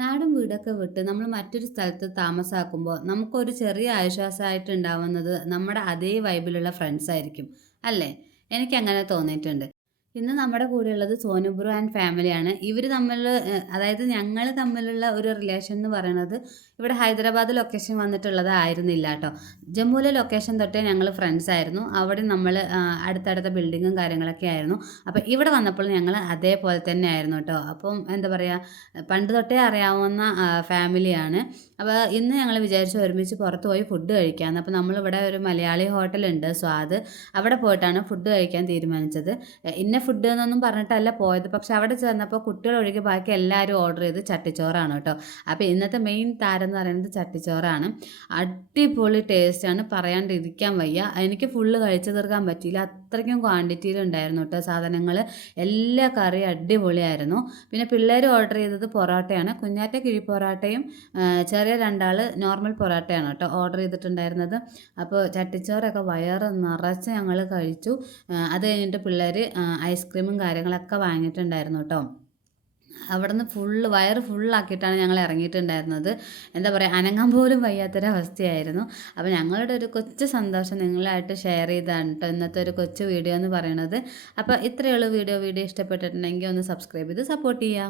നാടും വീടൊക്കെ വിട്ട് നമ്മൾ മറ്റൊരു സ്ഥലത്ത് താമസാക്കുമ്പോൾ നമുക്കൊരു ചെറിയ ആശ്വാസമായിട്ട് ഉണ്ടാവുന്നത് നമ്മുടെ അതേ വൈബിലുള്ള ഫ്രണ്ട്സ് ആയിരിക്കും അല്ലേ? എനിക്കങ്ങനെ തോന്നിയിട്ടുണ്ട്. ഇന്ന് നമ്മുടെ കൂടെയുള്ളത് സോനുബ്രു ആൻഡ് ഫാമിലിയാണ്. ഇവർ തമ്മിൽ അതായത് ഞങ്ങൾ തമ്മിലുള്ള ഒരു റിലേഷൻ എന്ന് പറയണത് ഇവിടെ ഹൈദരാബാദ് ലൊക്കേഷൻ വന്നിട്ടുള്ളത് ആയിരുന്നില്ല കേട്ടോ. ജമ്മുവിലെ ലൊക്കേഷൻ തൊട്ടേ ഞങ്ങൾ ഫ്രണ്ട്സ് ആയിരുന്നു. അവിടെ നമ്മൾ അടുത്തടുത്ത ബിൽഡിങ്ങും കാര്യങ്ങളൊക്കെ ആയിരുന്നു. അപ്പോൾ ഇവിടെ വന്നപ്പോൾ ഞങ്ങൾ അതേപോലെ തന്നെ ആയിരുന്നു കേട്ടോ. അപ്പം എന്താ പറയുക, പണ്ട് തൊട്ടേ അറിയാവുന്ന ഫാമിലിയാണ്. അപ്പോൾ ഇന്ന് ഞങ്ങൾ വിചാരിച്ചു ഒരുമിച്ച് പുറത്ത് പോയി ഫുഡ് കഴിക്കാമെന്ന്. അപ്പോൾ നമ്മളിവിടെ ഒരു മലയാളി ഹോട്ടലുണ്ട് സ്വാദ്, അവിടെ പോയിട്ടാണ് ഫുഡ് കഴിക്കാൻ തീരുമാനിച്ചത്. ഇന്ന ഫുഡ് എന്നൊന്നും പറഞ്ഞിട്ടല്ല പോയത്. പക്ഷെ അവിടെ ചെന്നപ്പോൾ കുട്ടികളൊഴികെ ബാക്കി എല്ലാവരും ഓർഡർ ചെയ്ത് ചട്ടിച്ചോറാണ് കേട്ടോ. അപ്പോൾ ഇന്നത്തെ മെയിൻ താരം എന്ന് പറയുന്നത് ചട്ടിച്ചോറാണ്. അടിപൊളി ടേസ്റ്റാണ്, പറയാണ്ടിരിക്കാൻ വയ്യ. എനിക്ക് ഫുള്ള് കഴിച്ചു തീർക്കാൻ പറ്റിയില്ല, അത്രയ്ക്കും ക്വാണ്ടിറ്റിയിലുണ്ടായിരുന്നു കേട്ടോ സാധനങ്ങൾ. എല്ലാ കറിയും അടിപൊളിയായിരുന്നു. പിന്നെ പിള്ളേർ ഓർഡർ ചെയ്തത് പൊറോട്ടയാണ്. കുഞ്ഞാറ്റ കിഴി പൊറോട്ടയും ചെറിയ രണ്ടാൾ നോർമൽ പൊറോട്ടയാണ് കേട്ടോ ഓർഡർ ചെയ്തിട്ടുണ്ടായിരുന്നത്. അപ്പോൾ ചട്ടിച്ചോറൊക്കെ വയറ് നിറച്ച് ഞങ്ങൾ കഴിച്ചു. അത് കഴിഞ്ഞിട്ട് പിള്ളേർ ഐസ്ക്രീമും കാര്യങ്ങളൊക്കെ വാങ്ങിയിട്ടുണ്ടായിരുന്നു കേട്ടോ. അവിടുന്ന് ഫുള്ള് വയറ് ഫുള്ളാക്കിയിട്ടാണ് ഞങ്ങൾ ഇറങ്ങിയിട്ടുണ്ടായിരുന്നത്. എന്താ പറയുക, അനങ്ങാൻ പോലും വയ്യാത്തൊരവസ്ഥയായിരുന്നു. അപ്പോൾ ഞങ്ങളുടെ ഒരു കൊച്ചു സന്തോഷം നിങ്ങളായിട്ട് ഷെയർ ചെയ്താണ് കേട്ടോ ഇന്നത്തെ ഒരു കൊച്ചു വീഡിയോ എന്ന് പറയുന്നത്. അപ്പോൾ ഇത്രയേ ഉള്ളൂ വീഡിയോ. ഇഷ്ടപ്പെട്ടിട്ടുണ്ടെങ്കിൽ ഒന്ന് സബ്സ്ക്രൈബ് ചെയ്ത് സപ്പോർട്ട് ചെയ്യുക.